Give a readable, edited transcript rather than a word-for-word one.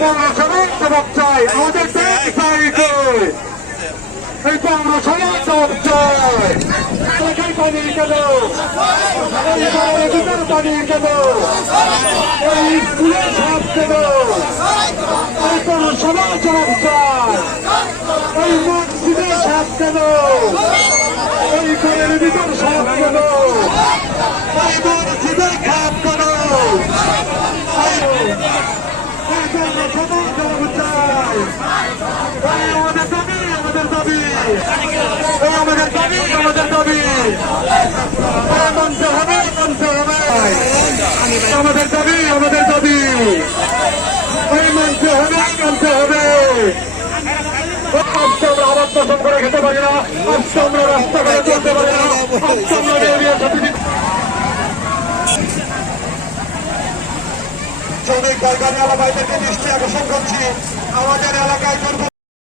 পৌরসভার জবাব চাই, আমাদের চাই এই পৌরসভার জবাব চাই। এলাকায় পানি কেন, এই শহরের ভিতর পানি কেন, এই স্কুলের সাপ কেন, এই পৌরসভার জবাব চাই। এই মসজিদের সাপ কেন, এই ঘরের ভিতর সাপ কেন, এই মসজিদের খাপ কেন, আমাদের দাবি মানতে হবে, আমাদের দাবি মানতে হবে। আজকে আমরা আবাদ পোষণ করে খেতে পারি না, আজকে আমরা রাস্তা করে চলতে পারি না, আজকে আমরা শ্রমিক পাইকারি এলাকায় থেকে দৃষ্টি আকর্ষণ করছি, আমাদের এলাকায়